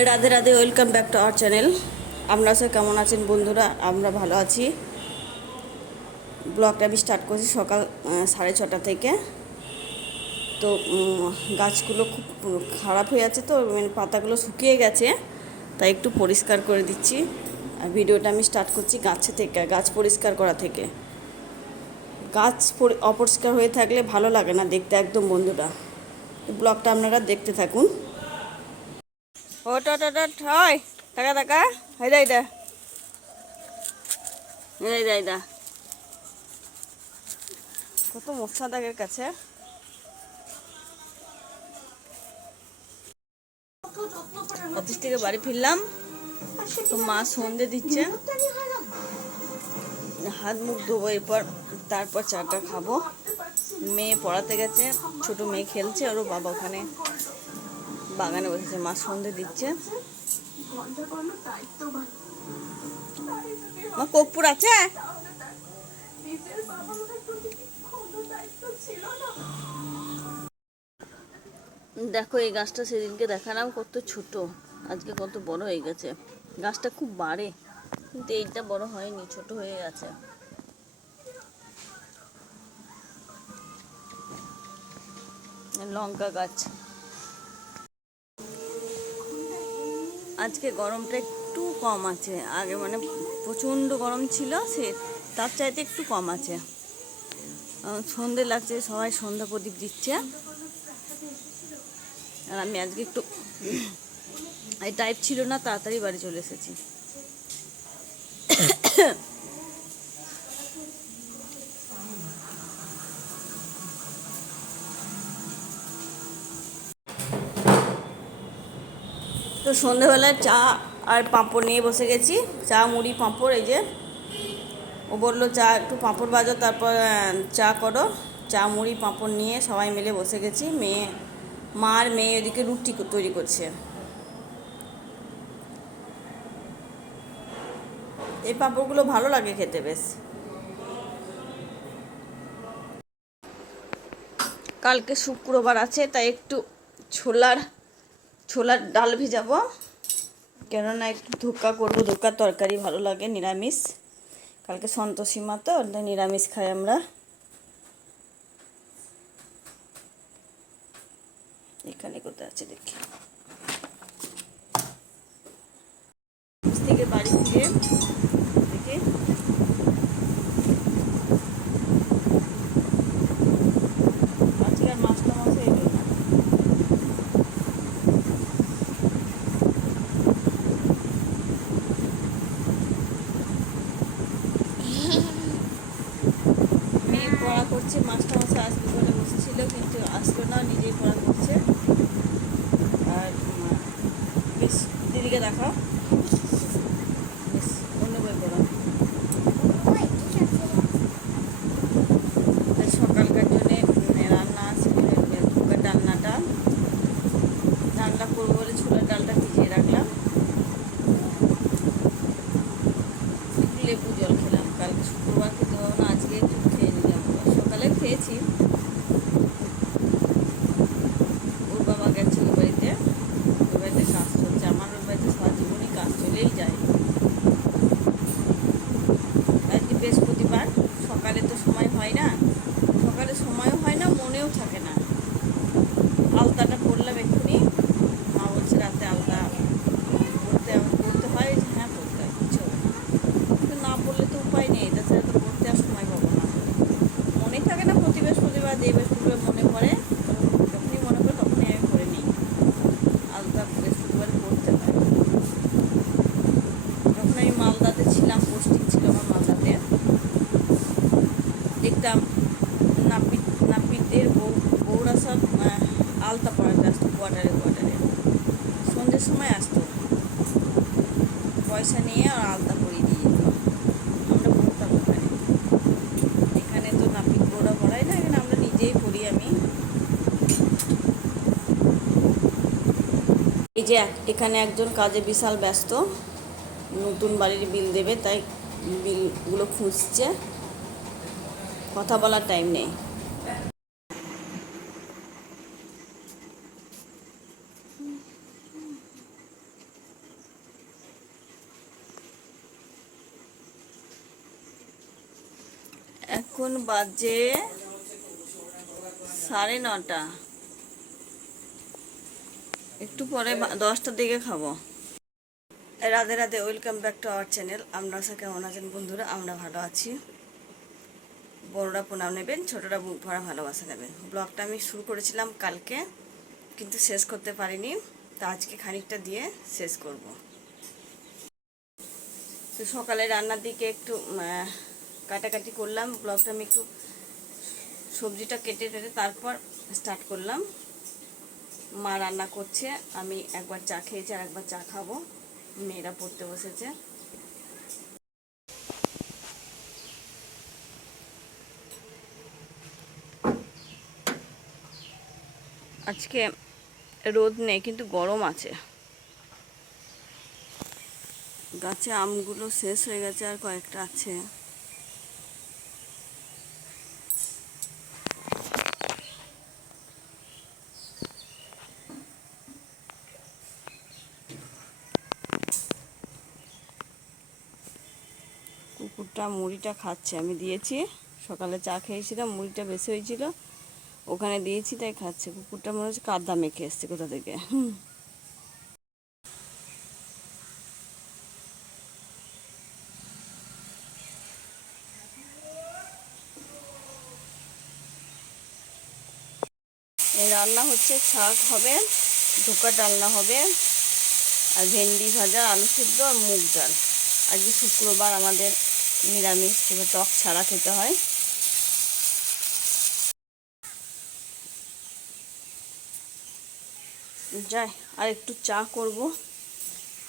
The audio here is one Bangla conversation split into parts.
Radhe Radhe, welcome back to our channel. আপনারা সবাই কেমন আছেন বন্ধুরা? আমরা ভালো আছি। ব্লগটা আমি স্টার্ট করছি সকাল 6:30 থেকে। তো গাছগুলো খুব খারাপ হয়ে আছে, তো মানে পাতাগুলো শুকিয়ে গেছে, তাই একটু পরিষ্কার করে দিচ্ছি। ভিডিওটা আমি স্টার্ট করছি গাছ পরিষ্কার করা থেকে। গাছ অপরিষ্কার হয়ে থাকলে ভালো লাগে না দেখতে একদম বন্ধুরা। ব্লগটা আপনারা দেখতে থাকুন। ওট ওট ওট ওট, হয় টাকা টাকা, হয় দা দা এই দা দা, কত মশা দাগের কাছে। অফিস থেকে বাড়ি ফিরলাম, তো মা সন্ধে দিচ্ছে, হাত মুখ ধোবো, এরপর তারপর চাটা খাবো। মেয়ে পড়াতে গেছে, ছোট মেয়ে খেলছে, ওর বাবা ওখানে বাগানে বসেছে, মা সন্ধে দিচ্ছে। মা কর্পূর আছে? দেখো, এই গাছটা সেদিনকে দেখালাম কত ছোট, আজকে কত বড় হয়ে গেছে। গাছটা খুব বাড়ে, কিন্তু এইটা বড় হয়নি, ছোট হয়ে গেছে। লঙ্কা গাছ। আজকে গরমটা একটু কম আছে, আগে মানে প্রচণ্ড গরম ছিল, সে তার চাইতে একটু কম আছে। সন্ধে লাগছে, সবাই সন্ধ্যা প্রদীপ দিচ্ছে, আর আমি আজকে একটু এই টাইপ ছিল না, তাড়াতাড়ি বাড়ি চলে এসেছি। তো সন্ধেবেলায় চা আর পাঁপড় নিয়ে বসে গেছি। চা, মুড়ি, পাঁপড়। এই যে ও বললো চা একটু পাঁপড় ভাজো, তারপর চা করো। চা, মুড়ি, পাঁপড় নিয়ে সবাই মিলে বসে গেছি। মা আর মেয়ে ওদিকে রুটি তৈরি করছে। এই পাঁপড়গুলো ভালো লাগে খেতে বেশ। কালকে শুক্রবার আছে, তাই একটু ছোলার ছোলার ডাল ভিজাবো, কেননা একটু ধোক্কা করবো। ধোক্কার তরকারি ভালো লাগে, নিরামিষ। কালকে সন্তোষী মা, তো নিরামিষ খাই আমরা। এখানে কোথায় আছে দেখি। অফিস থেকে বাড়ি ফিরে দেখি আজকে আর মাছটা এলো না। মেয়ে পড়া করছে, মাছটা আসবে বলে বসেছিল, কিন্তু আসলো না, নিজেই পড়া করছে। আর বেশ দিদিকে দেখাও, বেশ অন্য বই পড়া। সকালকার জন্যে রান্না আছে, ডালনাটা রান্না করবো বলে ছোলার ডালটা ভিজিয়ে রাখলাম। লেবু জল খেলাম, কালকে শুক্রবার খেতে পাবো না, আজকে একটু খেয়ে নিলাম। সকালে খেয়েছি। ওর বাবা গেছে ওর বাড়িতে, ওর বাড়িতে কাজ চলছে। আমার ওর বাড়িতে সারা জীবনই কাজ চলেই যায়। আজকে বৃহস্পতিবার, সকালে তো সময় হয় না, সকালে সময়ও হয় না, মনেও থাকে না। আলতাটা পরলাম এক্ষুনি, মা বলছে রাতে আলতা পড়তে হয়। হ্যাঁ, পড়তে হয়, কিছু হবে না, কিন্তু না পড়লে তো উপায় নেই, তাছাড়া তো পড়তে আর সময় পাবো না। মনেই থাকে না, প্রতি বৃহস্পতিবার যে বৃহস্পতিবার মনে পড়ে, যখনই মনে পড়ে তখনই আমি পড়ে নিই। আলতা বৃহস্পতিবারে পড়তে হয়। যখন আমি মালদাতে ছিলাম, পোস্টিং ছিল আমার মালদাতে, দেখতাম নাপিতদের বউরা সব আলতা পড়াতে আসতো, কোয়ার্টারে কোয়ার্টারে সন্ধ্যের সময় আসতো, পয়সা নিয়ে আর আলতা পরিয়ে দিয়ে যেত। আমরা পড়তাম ওখানে। এখানে তো নাপিত বউরা পড়ায় না, এখানে আমরা নিজেই পড়ি। আমি এই যে এখানে একজন কাজে বিশাল ব্যস্ত, নতুন বাড়ির বিল দেবে, তাই বিলগুলো খুঁজছে, কথা বলার টাইম নেই। এখন বাজে 9:30, একটু পরে 10টার দিকে খাবো। Radhe Radhe, welcome back to our channel. আপনারা সবাই কেমন আছেন বন্ধুরা? আমরা ভালো আছি। বড়রা প্রণাম নেবেন, ছোটরা বুক ভরা ভালোবাসা নেবেন। ব্লগটা আমি শুরু করেছিলাম কালকে, কিন্তু শেষ করতে পারিনি, তা আজকে খানিকটা দিয়ে শেষ করব। তো সকালে রান্নার দিকে একটু কাটাকাটি করলাম। ব্লগটা আমি একটু সবজিটা কেটে টেটে তারপর স্টার্ট করলাম। মা রান্না করছে, আমি একবার চা খেয়েছি আর একবার চা খাবো। মেয়েরা পড়তে বসেছে। আজকে রোদ নেই, কিন্তু গরম আছে। গাছে আমগুলো শেষ হয়ে গেছে, আর কয়েকটা আছে। কুকুরটা মুড়িটা খাচ্ছে, আমি দিয়েছি। সকালে চা খেয়েছিলাম, মুড়িটা বেশি হয়েছিল, ওখানে দিয়েছি, তাই খাচ্ছে। কুকুরটা মনে হচ্ছে কাদা মেখে এসছে কোথা থেকে। এই রান্না হচ্ছে, শাক হবে, ধোকা ডালনা হবে, আর ভেন্ডি ভাজা, আলু সিদ্ধ আর মুগ ডাল। আজকে শুক্রবার, আমাদের নিরামিষ, টক ছাড়া খেতে হয়। যাই, আর একটু চা করব,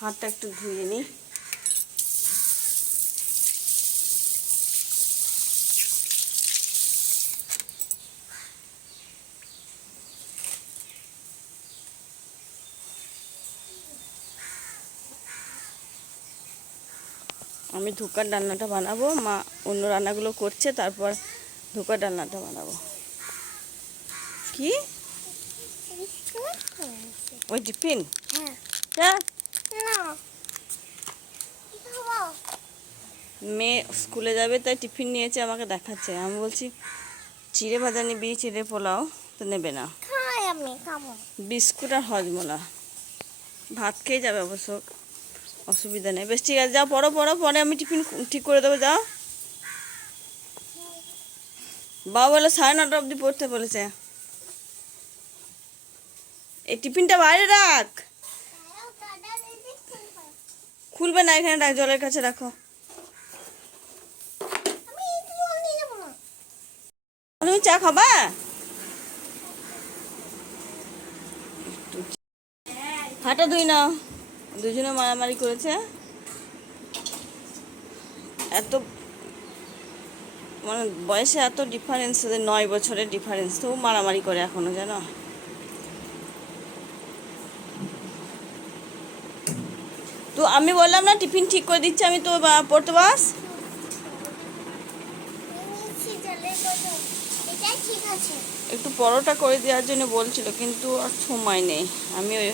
হাতটা একটু ধুয়ে নিই। আমি ধোকার ডালনাটা বানাবো, মা অন্য রান্নাগুলো করছে, তারপর ধোকার ডালনাটা বানাবো। কি ওই টিফিন? হ্যাঁ, মেয়ে স্কুলে যাবে তাই টিফিন নিয়েছে, আমাকে দেখাচ্ছে। আমি বলছি চিড়ে ভাজা নিবি, চিড়ে পোলাও, তো নেবে না। বিস্কুট আর হজমোলা, ভাত খেয়ে যাবে, অবশ্য অসুবিধা নেই। বেশ, ঠিক আছে, যাও পড়ো পড়ো, পরে আমি টিফিন ঠিক করে দেবো, যাও। বাবা বলে 9:30 অবধি পড়তে বলেছে। এই টিফিনটা বাইরে রাখ, খুলবে না, এখানে রাখ, জলের কাছে রাখো। তুমি চা খাবা? হাঁটা ধুই না, দুজনে মারামারি করেছে। এত মানে বয়সে এত ডিফারেন্স, 9 বছরের ডিফারেন্স, তো মারামারি করে এখনো, জানো। তো আমি বললাম না টিফিন ঠিক করে দিচ্ছি, আমি তো পড়তে বাস। একটু পরোটা করে দেওয়ার জন্য বলছিল, কিন্তু আর সময় নেই। আমি ওই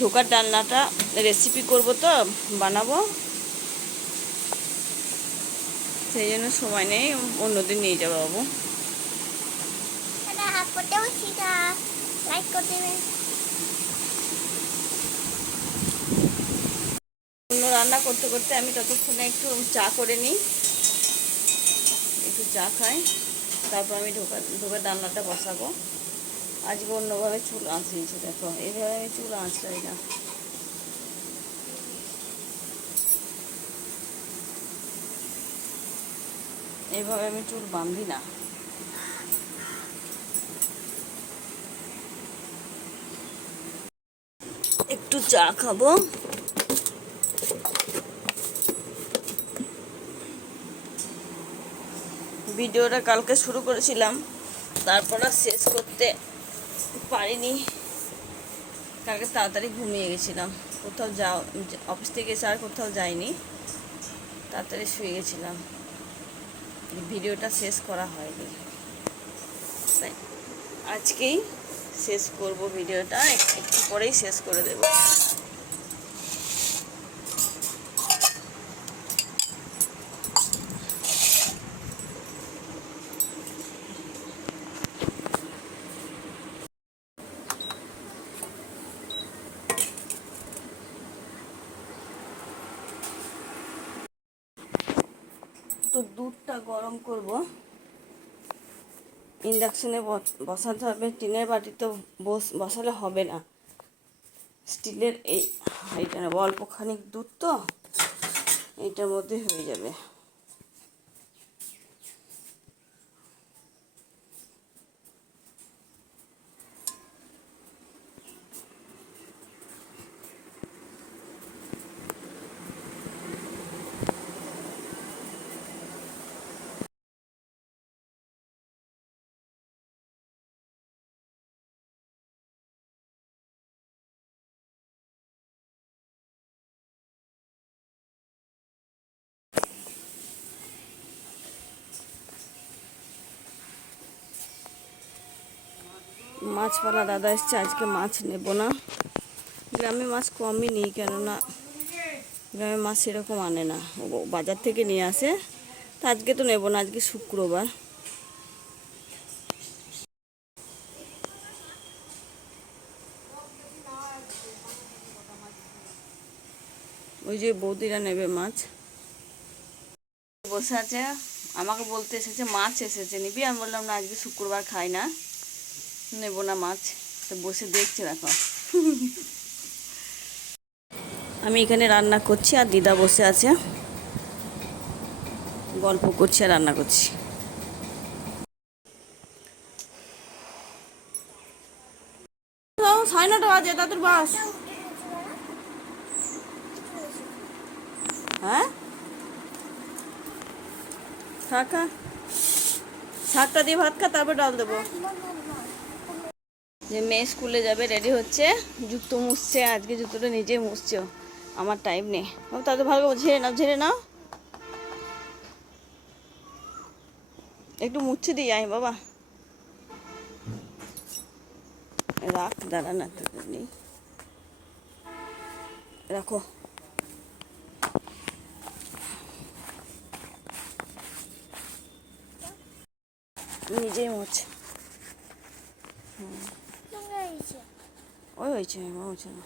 ধোকার ডালনাটা রেসিপি করব, তো বানাবো, সেই জন্য সময় নেই। অন্যদিন নিয়ে যাবো বাবু। অন্য রান্না করতে করতে আমি ততক্ষণে একটু চা করে নিই, একটু চা খাই, তারপর আমি ধোকার ডালনাটা বসাবো। আজকে অন্যভাবে চুল আঁচড়িয়েছি, দেখো, এইভাবে আমি চুল আঁচড়াই না। এইভাবে আমি চুল বাঁধি না। একটু চা খাবো। ভিডিওটা কালকে শুরু করেছিলাম, তারপর আর শেষ করতে পারিনি। কালকে তাড়াতাড়ি ঘুমিয়ে গেছিলাম, কোথাও অফিস থেকে এসে আর কোথাও যাইনি, তাড়াতাড়ি শুয়ে গেছিলাম, ভিডিওটা শেষ করা হয়নি। তাই আজকেই শেষ করব ভিডিওটা, একটু পরেই শেষ করে দেব। দুধটা গরম করব। ইন্ডাকশনে বসাতে হবে, টিনের বাটি তো বসালে হবে না, স্টিলের এই হাঁড়িটা নেব। অল্পখানি দুধ তো এইটার মধ্যে হয়ে যাবে। মাছওয়ালা দাদা এসছে, আজকে মাছ নেব না। গ্রামে মাছ কমই নিই, কেননা গ্রামে মাছ সেরকম আনে না, ও বাজার থেকে নিয়ে আসে। তা আজকে তো নেব না, আজকে শুক্রবার। ওই যে বৌদিরা নেবে মাছ, বসে আছে। আমাকে বলতে এসেছে মাছ এসেছে, নিবি? আমি বললাম না, আজকে শুক্রবার খাই না, নেব না মাছ। তো বসে দেখছে, দেখো। আমি এখানে রান্না করছি আর দিদা বসে আছে, গল্প করছি আর রান্না করছি। সাড়ে 9টা বাজে, দাদুর বাস। হ্যাঁ, শাকটা শাকটা দিয়ে ভাত খা, তারপর ডাল দেবো। যে মেয়ে স্কুলে যাবে, রেডি হচ্ছে, জুতো মুছছে। আজকে জুতোটা নিজে মুছছে, আমার টাইম নেই। তাদের ভালো ঝেড়ে নাও, ঝেড়ে নাও, একটু মুছে দিয়ে আয় বাবা। রাখ, দাঁড়া না, নেই, রাখো। নিজেই মুছ। ওই হয়েছে, মুছে না,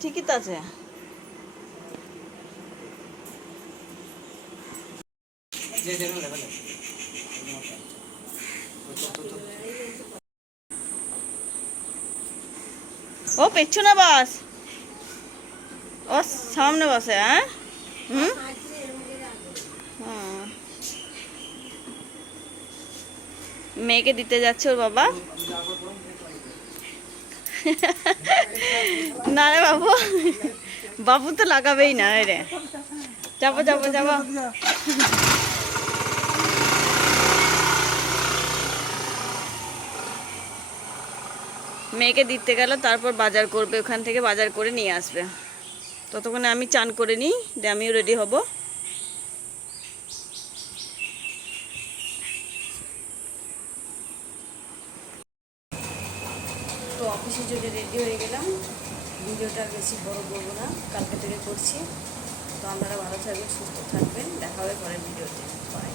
ঠিকই তো আছে। ও পেছনে বাস, ও সামনে বসে। হ্যাঁ, হুম, হ্যাঁ। মেয়েকে দিতে যাচ্ছে ওর বাবা। না রে বাবু, বাবু তো লাগাবেই না রে। যাবো যাবো যাবো। মেয়েকে দিতে গেল, তারপর বাজার করবে, ওখান থেকে বাজার করে নিয়ে আসবে। ততক্ষণে আমি চান করে নিই, দিয়ে আমিও রেডি হব। তো অফিসে যদি রেডি হয়ে গেলাম, ভিডিওটা বেশি বড় করবো না, কালকে থেকে করছি। তো আপনারা ভালো থাকবেন, সুস্থ থাকবেন, দেখা হবে পরের ভিডিওতে। বাই।